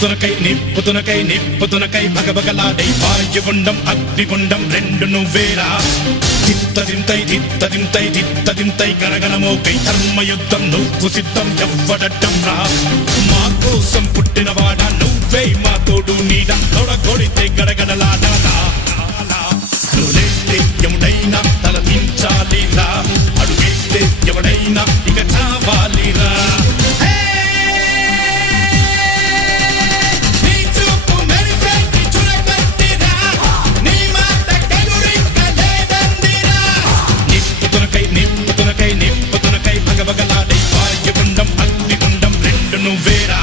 నిప్పుతునకై భగభగలాడై వాయుగుండం అగ్నిగుండం రెండు నువ్వేరా తిత్తదింతై గణగణమోకై ధర్మయుద్ధం నువ్వు సిద్ధం ఎవ్వడట్టం రా మా కోసం పుట్టినవాడా నువ్వే మా తోడు నీడ తొడగొడితే గడగడలాడాలా నువ్వేస్తే ఎవడైనా తల దించాలిరా అడుగేస్తే ఎవడైనా ఇక చావాలిరా నిప్పుతునకై భగభగలాడై వాయుగుండం అగ్నిగుండం రెండు నువ్వేరా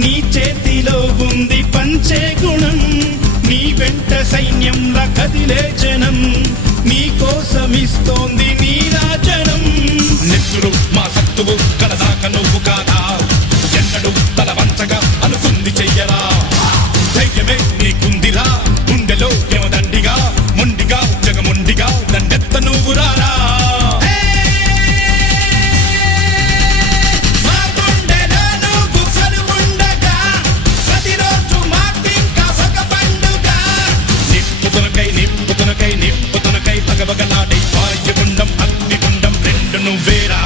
నీ చేతిలో ఉంది పంచే గుణం నీ వెంట సైన్యంలా కదిలే జనం నీ కోసమిస్తోంది నీ రాజనం నెత్తురు మా సత్తువు కలదాక నువ్వు కాదా ఎన్నడు తల వంచగా అనుకుంది చెయ్యరా ధైర్యమే నీకుందిరా గుండెలో యమదండిగా మొండిగా జగముండిగా దండెత్త నువ్వు రారా నిప్పుతునకై భగభగలాడై వాయుగుండం అగ్నిగుండం రెండు నువ్వేరా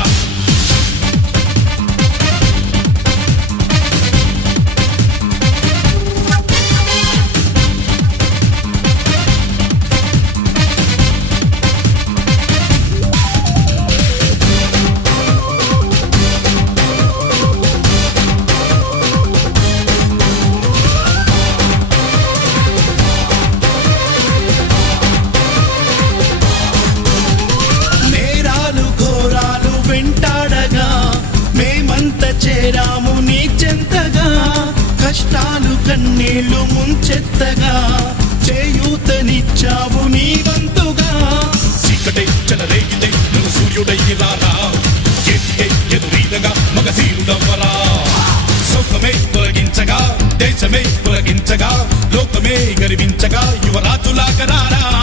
చేరాము నీ చెంతగా కష్టాలు కన్నీళ్లు ముంచెత్తగా చేయూతనిచ్చావు నీ వంతుగా చీకటే చెలరేగితే నువ్వు సూర్యుడయ్యి రారా చేతికే ఎదురీదగా మగధీరుడవ్వరా సౌఖమే తొలగించగా దేశమే తొలగించగా లోకమే గర్వించగా యువరాజులాగా రారా